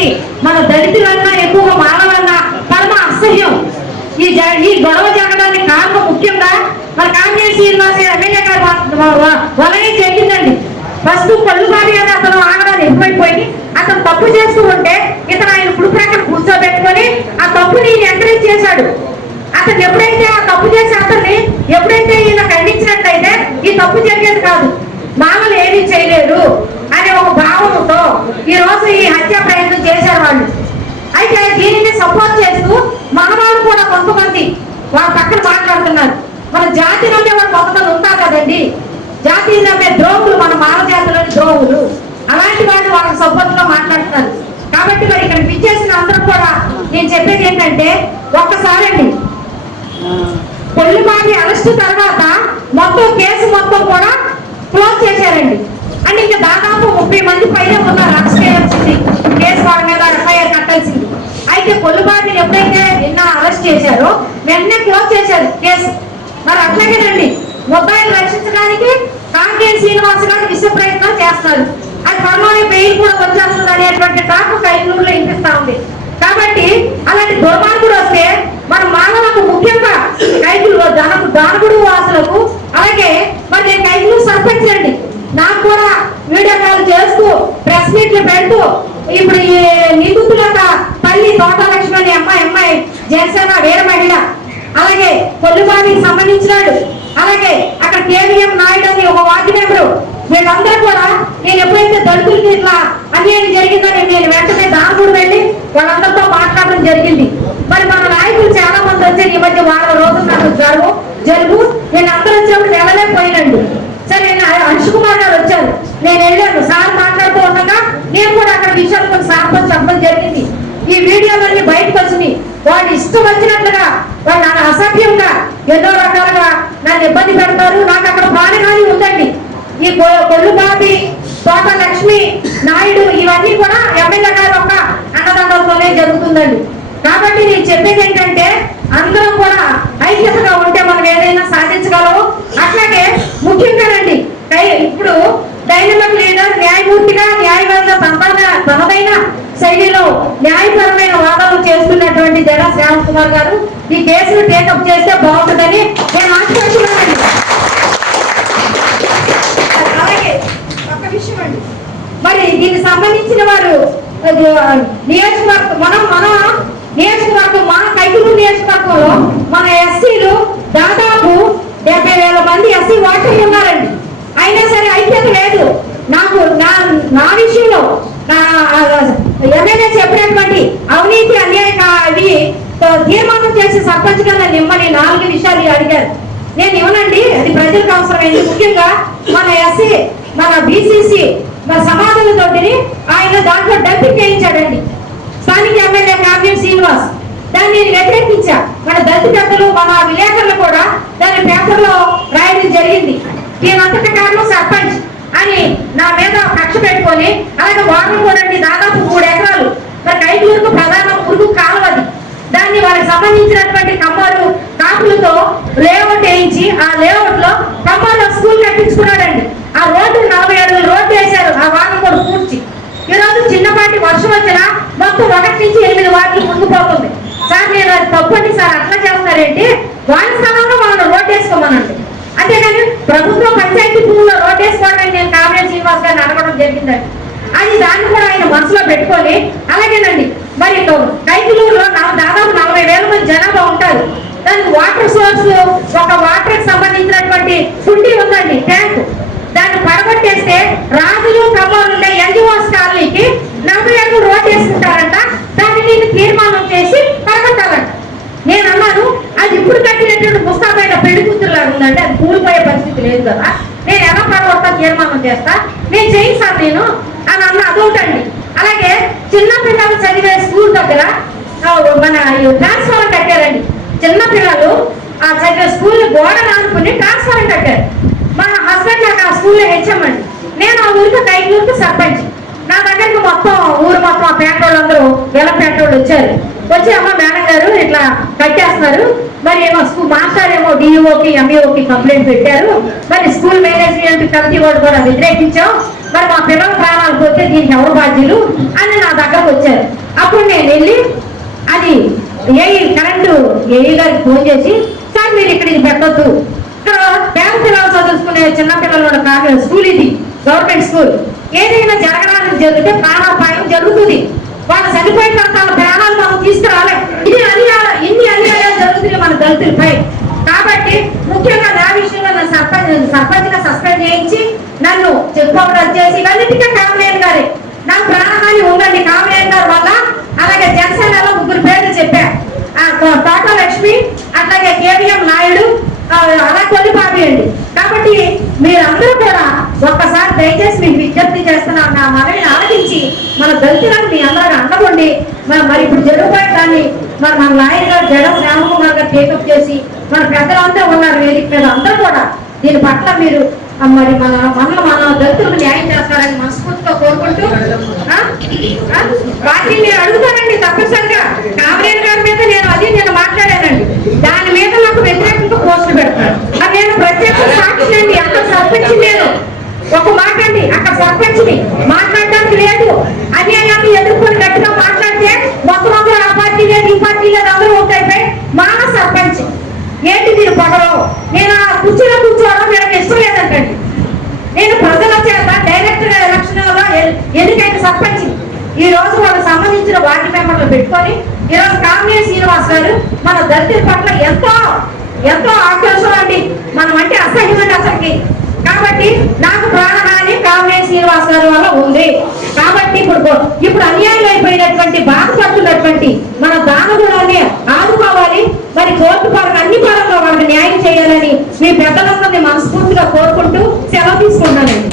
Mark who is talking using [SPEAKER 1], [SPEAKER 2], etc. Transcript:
[SPEAKER 1] గారికి మన దళితులన్నా ఎక్కువగా మానవన్నా పరమ అసహ్యం. ఈ ఈ గొడవ జరగడానికి కారణం ముఖ్యంగా మన కాంగ్రెస్ శ్రీనివాస ఎమ్మెల్యే గారు వలనే చెప్పిందండి ఫస్ట్ పళ్ళు మారి అని అతను ఆగడాలు ఎక్కువైపోయి అతను తప్పు చేస్తూ ఉంటే ఇతను ఆయన ఇప్పుడు ప్రక్కన కూర్చోబెట్టుకొని ఆ తప్పుని ఈయన ఎంకరేజ్ చేశాడు. అతను ఎప్పుడైతే ఆ తప్పు చేసి అతన్ని ఎప్పుడైతే ఈయన ఖండించినట్లయితే ఈ తప్పు జరిగేది కాదు. మామూలు ఏమీ చేయలేరు భావంతో ఈ రోజు ఈ హత్య ప్రయత్నం చేశారు వాళ్ళు. అయితే దీనిని సపోర్ట్ చేస్తూ మగవాళ్ళు కూడా కొంతమంది వాళ్ళ పక్కన మాట్లాడుతున్నారు. మన జాతి నమ్మే వాళ్ళు కొంతమంది ఉంటారు కదండి. జాతి నమ్మే ద్రోహులు మన మానవ జాతిలోని ద్రోహులు. అలాంటి వాళ్ళు వాళ్ళకి సపోర్ట్గా మాట్లాడుతున్నారు. కాబట్టి మరి ఇక్కడ పిచ్చేసిన అందరూ కూడా నేను చెప్పేది ఏంటంటే ఒక్కసారి అండి. కొల్లిపాటి అరెస్ట్ తర్వాత మొత్తం కేసు మొత్తం కూడా క్లోజ్ చేశారండి. అంటే ఇంకా దాదాపు ముప్పై మంది పైన ఉన్నారు అరెస్ట్ చేయాల్సింది కేసు వారి మీద ఎఫ్ఐఆర్ కట్టాల్సింది అయితే కొల్లిపాటిని ఎప్పుడైతే నిన్న అరెస్ట్ చేశారో వెంటనే క్లోజ్ చేశారు కేసు మరి అట్లాగేనండి మొబైల్ రక్షించడానికి కాంకేన్ శ్రీనివాస్ గారు విశ్వ ప్రయత్నం చేస్తారు అది త్వరలోనే పెయిన్ కూడా వచ్చేస్తుంది అనేటువంటి టాక్ కైనూరులో వినిపిస్తా ఉంది. కాబట్టి అలాంటి దుర్మార్గుడు వస్తే మన మానవులకు ముఖ్యంగా కైకులు దానకు దానకుడు వాసులకు అలాగే మరి నేను కైకులు సర్పంచ్ అండి నాకు కూడా వీడియో కాల్ చేస్తూ ప్రెస్ మీట్లు పెడుతూ ఇప్పుడు ఈ నిందితుల యొక్క తల్లి తోట లక్ష్మి అనే అమ్మాయి అమ్మాయి జనసేన వీర మహిళ. అలాగే కొల్లుబాటికి సంబంధించినాడు. అలాగే అక్కడ కేవీఎం నాయుడు అని ఒక వార్డు మెంబరు. వీళ్ళందరూ కూడా నేను ఎప్పుడైతే దళితులకి ఇట్లా అన్యాయం జరిగిందని నేను వెంటనే దానకుడు వెళ్ళి వాళ్ళందరితో మాట్లాడడం జరిగింది. మరి మన నాయకులు చాలా మంది వచ్చారు. ఈ మధ్య వారం రోజులు నాకు జరుగు జరుగు. నేను అందరూ వచ్చినప్పుడు వెళ్ళలేకపోయినండి సరే నేను అంశు కుమార్ గారు వచ్చారు. నేను వెళ్ళాను. సార్ మాట్లాడుతూ ఉండగా నేను కూడా అక్కడ విషయాలు కొన్ని సార్తో చెప్పడం జరిగింది. ఈ వీడియోలన్నీ బయటకు వచ్చినాయి. వాళ్ళు ఇష్టం వచ్చినట్లుగా వాళ్ళు నాకు అసభ్యంగా ఎన్నో రకాలుగా నన్ను ఇబ్బంది పెడతారు. నాకు అక్కడ ప్రాణహాని ఉందండి. ఈ కొల్లు బాబి తోట లక్ష్మి నాయుడు ఇవన్నీ కూడా ఎమ్మెల్యే గారు ఒక అన్నదండలతోనే జరుగుతుందండి. కాబట్టి నేను చెప్పేది ఏంటంటే అందరం కూడా ఐక్యతగా ఉంటే మనం ఏదైనా సాధించగలము. అట్లాగే ముఖ్యంగానండి ఇప్పుడు డైనమిక్ లీడర్ న్యాయమూర్తిగా న్యాయవాదిగా తనదైన తనదైన శైలిలో న్యాయపరమైన వాదనలు చేస్తూ కుమార్ గారు ఈ కేసును టేకప్ చేస్తే బాగుంటుందని నేను ఆశిస్తున్నానండి. అలాగే ఒక విషయం అండి. మరి దీనికి సంబంధించిన వారు నియోజకవర్గం మనం మన నియోజకవర్గం మన కైకూరు నియోజకవర్గంలో మన ఎస్సీలు దాదాపు డెబ్బై వేల మంది ఎస్సీ ఓటర్లు ఉన్నారండి. అయినా సరే ఐక్యత లేదు. నాకు నా నా విషయంలో నా ఎమ్మెల్యే చెప్పినటువంటి అవినీతి అన్యాయ అవి తీర్మానం చేసి సర్పంచ్గా నన్ను ఇమ్మని నాలుగు విషయాలు అడిగారు. నేను ఇవ్వనండి అది ప్రజలకు అవసరమైంది. ముఖ్యంగా మన ఎస్సీ మన బీసీసీ మన సమాధులతోటి ఆయన దాంట్లో డంపింగ్ చేయించాడండి. స్థానిక ఎమ్మెల్యే కావ్యం శ్రీనివాస్. దాన్ని నేను వ్యతిరేకించా. మన దళితులు పెద్దలు మన విలేకరులు కూడా దాని పేపర్లో రాయడం జరిగింది. దీనంతటి కారణం సర్పంచ్ అని నా మీద కక్ష పెట్టుకొని అలాగే వారం కూడా దాదాపు మూడు ఎకరాలు. మరి ఐదుగురుకు ప్రధాన దాన్ని వారికి సంబంధించినటువంటి కమ్మాలు కాపులతో లేఅవుట్ వేయించి ఆ లేఅవుట్లో కమ్మాలో స్కూల్ కట్టించుకున్నాడండి. ఆ రోడ్డు నలభై అడుగులు రోడ్డు వేశారు. ఆ వారం కూడా పూడ్చి ఈ రోజు చిన్నపాటి వర్షం వచ్చినా మొత్తం ఒకటి నుంచి ఎనిమిది వాటికి ముందుపోతుంది సార్ నేను అది తప్పండి సార్. అట్లా చేస్తారేంటి వాళ్ళ స్థలంలో మనం రోడ్డు వేసుకోమనండి. అంతేగాని ప్రభుత్వం పంచాయతీ భూముల్లో రోడ్డు వేసుకోవడానికి నేను కామరేజ్ శ్రీనివాస్ గారిని అడగడం జరిగిందండి. అది దాన్ని కూడా ఆయన మనసులో పెట్టుకొని అలాగేనండి. మరి కైదులూరులో దాదాపు నలభై వేల మంది జనాభా ఉంటారు. దానికి వాటర్ సోర్స్ ఒక వాటర్ సంబంధించినటువంటి కుండీ ఉందండి ట్యాంక్ దాన్ని పడగొట్టేస్తే రాజులు ప్రభావం ఉండే ఎన్జిఓస్ కాలనీకి నలభై ఏళ్ళు రోడ్ వేసుకుంటారంట. దాన్ని నేను తీర్మానం చేసి పడగొట్టాలంట. నేను అన్నాను అది ఇప్పుడు కట్టినటువంటి ముస్తాబైన పెళ్ళి కూతురులా ఉందంటే అది కూలిపోయే పరిస్థితి లేదు కదా. నేను ఎలా పడగొడతా తీర్మానం చేస్తా? నేను చేయిస్తాను నేను. అని అన్న అదొకటండి. అలాగే చిన్న పిల్లలు చదివే స్కూల్ దగ్గర మన ట్రాన్స్ఫారం కట్టారండి. చిన్న పిల్లలు ఆ చదివే స్కూల్ గోడ ఆనుకుని ట్రాన్స్ఫారం కట్టారు. మా హస్బెండ్ నాకు ఆ స్కూల్లో హెచ్చమండి నేను ఆ ఊరికి కైకూరుకి సర్పంచ్. నా దగ్గరికి మొత్తం ఊరు మొత్తం ఆ పేట వాళ్ళందరూ ఎలా పేట వాళ్ళు వచ్చారు. వచ్చి అమ్మ మేడం గారు ఇట్లా కట్టేస్తున్నారు. మరి ఏమో స్కూల్ మాస్టర్ డిఈఓకి ఎంఈఓకి కంప్లైంట్ పెట్టారు. మరి స్కూల్ మేనేజ్మెంట్ కమిటీ వాళ్ళు కూడా వ్యతిరేకించాం. మరి మా పిల్లల ప్రాణాలకు వచ్చే దీనికి ఎవరు బాధ్యులు? అని నా దగ్గరకు వచ్చారు. అప్పుడు నేను వెళ్ళి అది ఏఈ కరెంటు ఏఈ గారికి ఫోన్ చేసి సార్ మీరు ఇక్కడ పెట్టద్దు. ఇక్కడ పేద పిల్లలు చదువుకునే చిన్నపిల్లలు కాదు స్కూల్ ఇది గవర్నమెంట్ స్కూల్. ఏదైనా జరగడానికి జరిగితే ప్రాణాపాయం జరుగుతుంది. వాళ్ళు చనిపోయిన తర్వాత వాళ్ళ ప్రాణాలు మనం తీసుకురాలే. ఇది అన్యాయం ఇన్ని అన్యాయాలు జరుగుతున్నాయి మన దళితులపై. కాబట్టి ముఖ్యంగా నా విషయంలో నన్ను సర్పంచ్ సర్పంచ్గా సస్పెండ్ చేయించి నన్ను చెప్పుకోవడం రద్దు చేసి ఇవన్నిటికీ కామలేని గారి. నాకు ప్రాణహాని ఉందండి కామలేని గారి వల్ల అలాగే జనసేనలో ముగ్గురు పేర్లు చెప్పా ఆ, తోట లక్ష్మి అట్లాగే కేవీఎం నాయుడు అలా కొన్ని పాపేయండి. కాబట్టి మీరందరూ కూడా ఒక్కసారి దయచేసి మీకు విజ్ఞప్తి చేస్తున్నాను. నా మనవిని ఆలోచించి మన దళితులను మీ అందరూ అండగొండి మరి మరి ఇప్పుడు జరుగుతాయి దాన్ని మరి మన నాయుడు గారు జగన్ శ్రామకుమార్ గారు టేకప్ చేసి మన పెద్దలు వేదిక మీద అందరూ కూడా దీని పట్ల మీరు మరి మన మన మన దళితులకు న్యాయం చేస్తారని మనస్ఫూర్తిగా కోరుకుంటూ వాటిని నేను అడుగుతానండి తప్పనిసరిగా. కామరేజ్ గారి మీద నేను అది నేను మాట్లాడానండి. మనం పెట్టుకొని ఈరోజు కాంగ్రెస్ శ్రీనివాస్ గారు మన దళితుల పట్ల ఎంతో ఎంతో ఆక్రోషం అండి. మనం అంటే అసహ్యం అండి అసలుకి. కాబట్టి నాకు ప్రాణహాని కాంగ్రెస్ శ్రీనివాస్ గారి వల్ల ఉంది. కాబట్టి ఇప్పుడు ఇప్పుడు అన్యాయం అయిపోయినటువంటి బాధపడుతున్నటువంటి మన దానగుణాన్ని ఆదుకోవాలి. మరి కోర్టు పరంగా అన్ని పరంగా వాళ్ళకి న్యాయం చేయాలని మీ పెద్దలందరినీ మనస్ఫూర్తిగా కోరుకుంటూ సెలవు తీసుకుంటానండి